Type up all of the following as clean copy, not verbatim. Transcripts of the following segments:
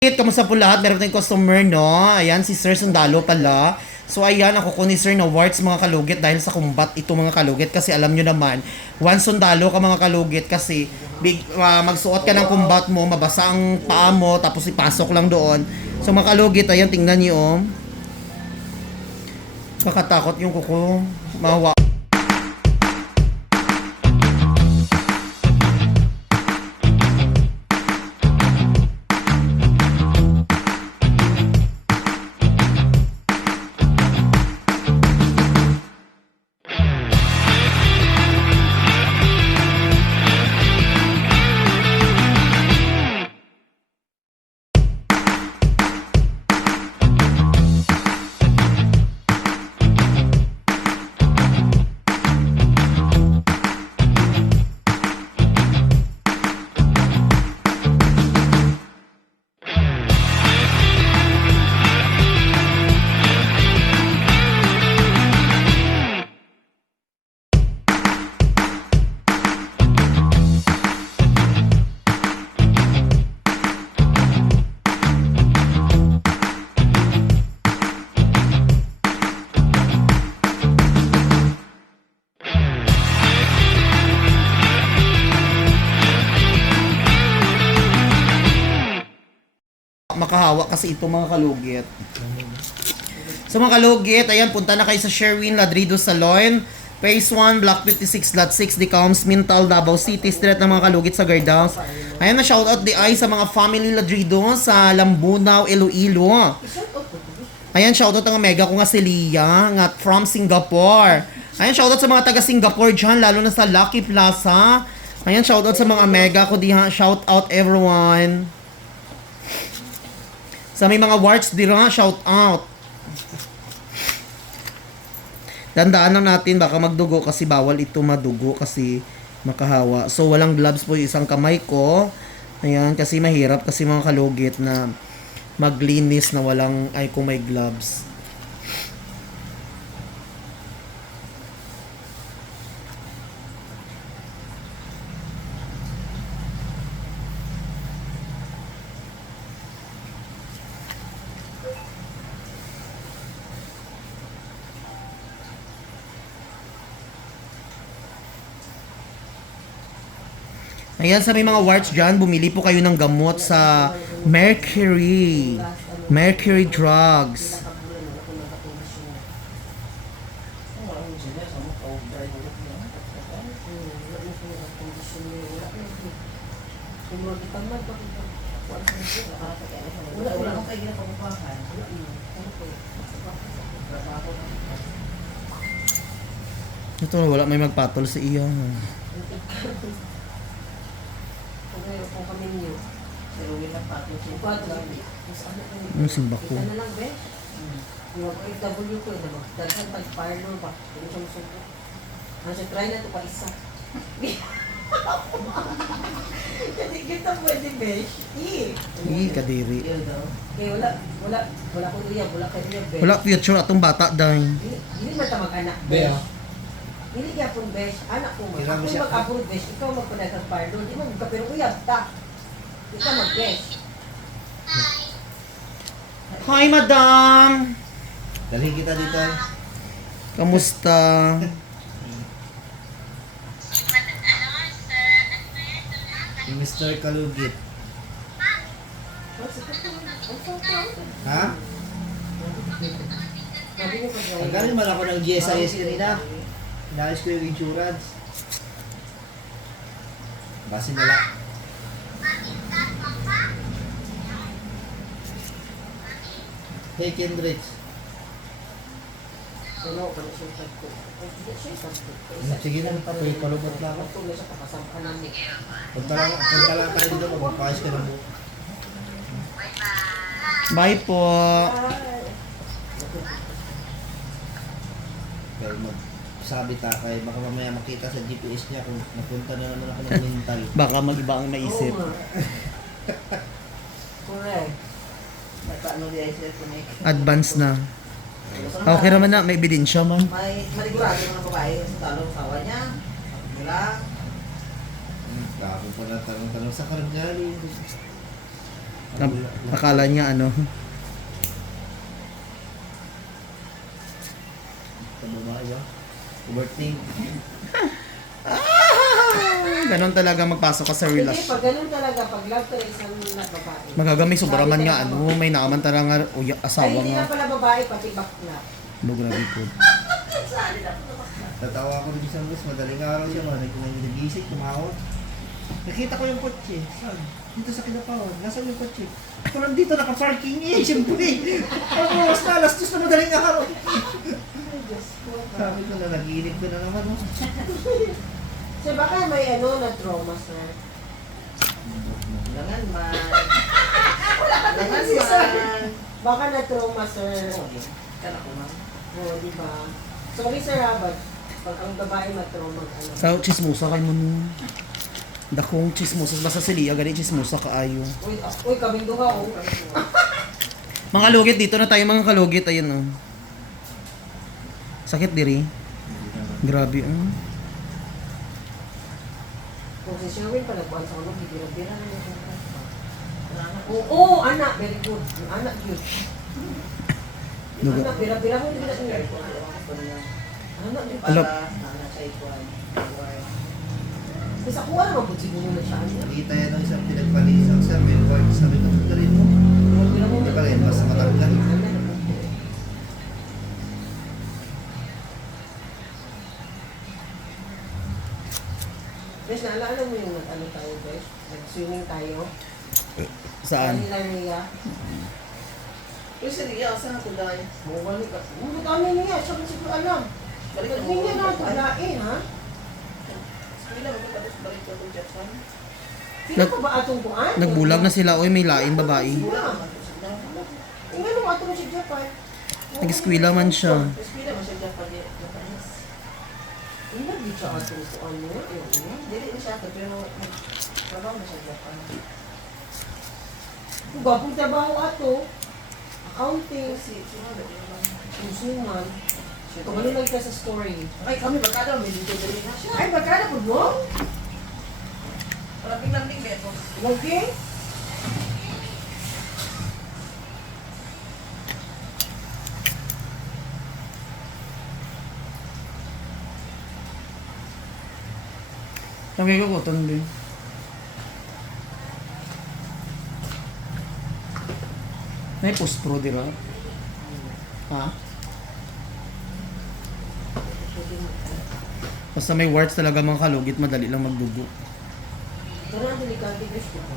Kamusta po lahat? Meron tayong customer, no? Ayan, si Sir Sundalo pala. So, ayan, ako ko ni Sir na warts mga kalugit dahil sa kumbat ito mga kalugit. Kasi alam nyo naman, once sundalo ka mga kalugit kasi magsuot ka ng kumbat mo, mabasa ang paa mo, tapos ipasok lang doon. So, mga kalugit, ayan, tingnan nyo, oh. Makatakot yung kuko. Mawa. Makahawa kasi ito mga kalugit. So mga kalugit, ayan, punta na kayo sa Sherwin Ladrido Salon, Phase 1, Block 56, Lot 6, Decoms, Mintal, Davao City, Street ng mga kalugit sa Gardaws. Ayan na, shoutout di ay sa mga family Ladrido sa Lambunaw, Iloilo. Ayan, shoutout ang mega ko nga si Lia, nga from Singapore. Ayan, shoutout sa mga taga Singapore dyan, lalo na sa Lucky Plaza. Ayan, shoutout sa mga mega ko diha, shoutout everyone. Sa may mga warts dira, shout out. Dandaan lang natin, baka magdugo kasi bawal ito madugo kasi makahawa. So walang gloves po yung isang kamay ko. Ayan, kasi mahirap kasi mga kalugit na maglinis na walang, ay kung may gloves. Ayan, sa may mga warts dyan, bumili po kayo ng gamot sa Mercury. Mercury Drugs. Ito, wala may magpatol sa iyo. Kung kami niyo, pero wala pa ito siya. Ang simba ko. Ano lang, be? Yung OFW ko, daghan tag-parlor ba? Hindi siya musuko. Ano siya, try na ito pa isa. Kasi kita pwede, be? Kadiri. Kaya wala ko niya, wala kayo niya, be. Wala future atong bata dahil. Hindi man ta mag-anak, be. Hindi kaya pong besh, anak ko man. Ako yung mag-approve besh, ikaw magpunay kang pardo. Di mo magka, pero uyab ta. Ikaw mag-besh. Hi, madam! Dalhin kita dito. Kamusta? Si Mr. Kalugit. Ha? Pagkarin man ako ng GSIS kanina. Inayos ko yung insurance. Basi nila. Hey, Kendricks. Ano, kung siya yung ko. Sige na, palubot lang ako. Tuloy siya pakasama namin. Punta lang tayo dito, magpapayos ka ng buhok. Bye po. Pero sabi takay, baka mamaya makita sa GPS niya kung napunta na naman ako ng mental. Baka mag-iba ang naisip. Correct. Paano di ay sila connect? Advance na. Okay naman na, may ebidensya man. May manigurado ng babae sa talong sawa niya. Wala. Bago pa na tanong-tanong sa karanggali. Akala niya ano. Sa babae ba? Overthink. Ganon talaga magpasok ka sa Hindi, relasyon. pag ganun talaga, pag love ka isang babae. Magagamay sobra man nga ano, may naaman tara nga uya Ay, asawa hindi nga. na pala babae, pati bakla. No, grabe po. Natawa ko rin isang bus, madaling araw siya, nagising, tumawag. Nakita ko yung kotse. Saan? Dito sa Kinapawan. Nasaan yung kotse? Ito lang dito, naka-parking eh. Siyempre. Ang oras na, alas 2 na madaling araw. Sabi ko na, nag-iinip ko na naman. Oh. So baka may ano na trauma, sir. Jangan man. Jangan man. Baka na trauma, sir. Kan ako man. Oo, di ba? Sorry, sir, Habad. Pag ang babae matrauma, ano. Sa chismosa kay mo no. Dakong chismosa basta si Lia gani chismosa kaayo. Uy, kaming duha, oh. Mga kalugit dito na tayo mga kalugit ayun oh. Sakit diri. Grabe oh. Kung si Sherwin pa nagbuhan sa ulo, bibira-bira na yung Oo, anak, very good. Yung anak, yun. Yung Dugo. anak, bira-bira mo, bira-bira. Anak, yun. Alam. Anak sa ikuan. Kasi ako alam, magbutsig mo na siya. Nakita yan ng isang pinagpalisang sir, may part, sabi ko, galing mo. Bira-bira mo. Hindi pa rin, basta matanggal. Besh, naalala mo yung ano tayo, Besh? Nag-swimming tayo. Saan? Kanila niya. Yung si Ria, saan ako dahil? Mawali ka. Mawali ka niya. Siya kasi ko alam. Balik Pag niya na ito, lain, ha? Hindi na magkatapos balik ako sa Japan. Sino pa ba atong kuan? Nagbulag na sila oy may lain babae. Wala naman ko sa Japan. Ang ano atong si Japan? Nag-eskwela man siya. Tapos pila mo sa Japan di Japanese. Hindi di siya atong kuan mo. Dili na siya ito, pero trabaho na sa Japan. Kung gabong trabaho ato, accounting, Si Mother, yun lang. consumer. Tumalulag ka sa story. Ay, kami barkada, may dito dili na siya. Ay, magkana po mo? Parang lambing ba ito? Lagi? Sabi ko koton din. May post pro dira. Ha? Basta may words talaga mga kalugit, madali lang magdugo. Pero ang delikado gusto ko.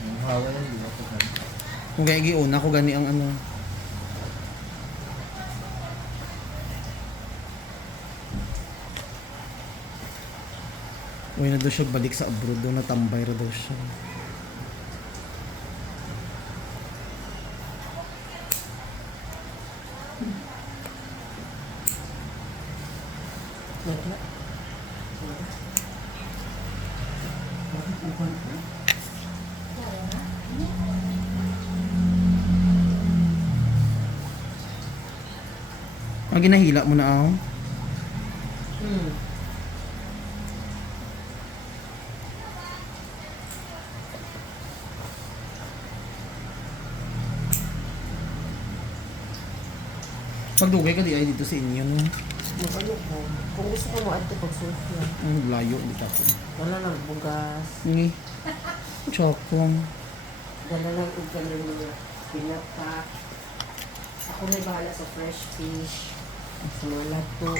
Ang hawa yan, di ba? Kung kaya giuna ko gani ang ano. Uy na daw siya balik sa abroad daw, natambay ra daw siya. Ang ginahila mo na ako. Pagdugay ka di ay dito sa inyo no. Ano ko? Kung gusto ko mo ato pag-surf yan. Ang layo dito ako. Wala lang bugas. Ngi. Chokong. Wala lang kung ganun mga pinapak. Ako na bahala sa fresh fish, sa mga lato,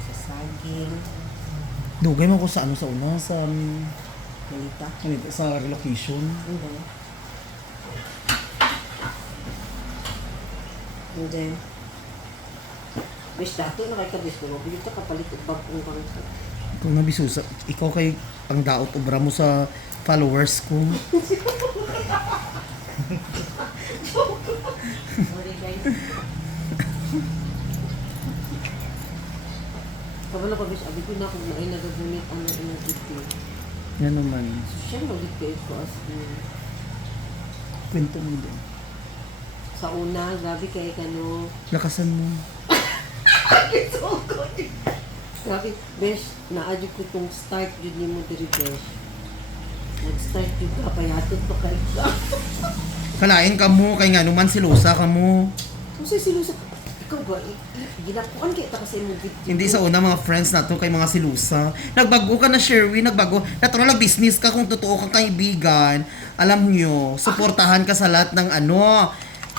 sa saging, Dugay mo ko sa ano sa una sa malita. sa relocation. Hindi. And then, wish dato na kay kabis ko, bili ka kapalit og bagong bangka. Kung nabisusa, ikaw kay ang daot obra mo sa followers ko. Sorry guys. Kabalo ko bis, abi ko na kung maay nagagunit ang energy. Yan naman. So siya magigit ko as in. Kwento mo din. Sa una, gabi kay kano, Lakasan mo. grabe, besh, naadyo ko itong start yun ni mo diri besh. Nag-start yung kapayatot pa kayo. Kalain ka mo, kay nga naman silusa ka mo. Kasi silusa, ikaw ba, ginakuan kayo kasi mo video. Hindi sa una mga friends nato kay mga silusa. Nagbago ka na, Sherwin, nagbago. Natural nag-business ka kung totoo kang kaibigan. Alam nyo, suportahan ka sa lahat ng ano.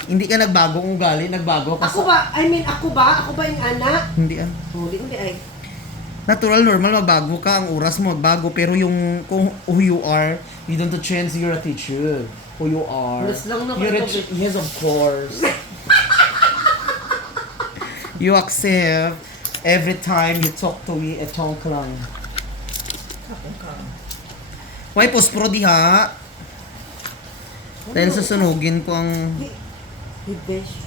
Hindi ka nagbagong ugali, nagbago ka Ako ba? Ako ba yung anak? Hindi ah. Huli ay. Natural, normal, magbago ka. Ang oras mo magbago. Pero yung kung who you are, you don't change your attitude. Who you are. Mas lang na You're kayo. yes, of course. You accept every time you talk to me, talk lang. Why post-pro diha? Dahil susunugin ko ang... Hey, besh.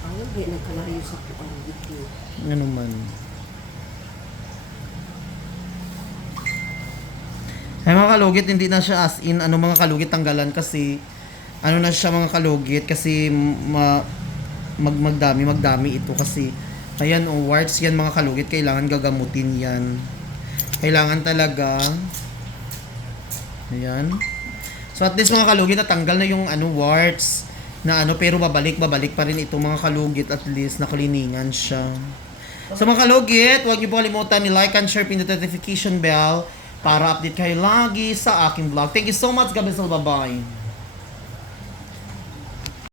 Ayaw ba nagkalayo sa kuang video? Ano man. Ay mga kalugit, hindi na siya as in mga kalugit tanggalan kasi ano na siya mga kalugit kasi magdami ito kasi ayan warts yan mga kalugit, kailangan gagamutin yan. Kailangan talaga ayan. So at least mga kalugit natanggal na yung warts na pero babalik pa rin ito mga kalugit, at least nakaliningan siya. So mga kalugit, huwag niyo po kalimutan ni like and share, pindot notification bell para update kayo lagi sa aking vlog. Thank you so much. God bless. Bye-bye.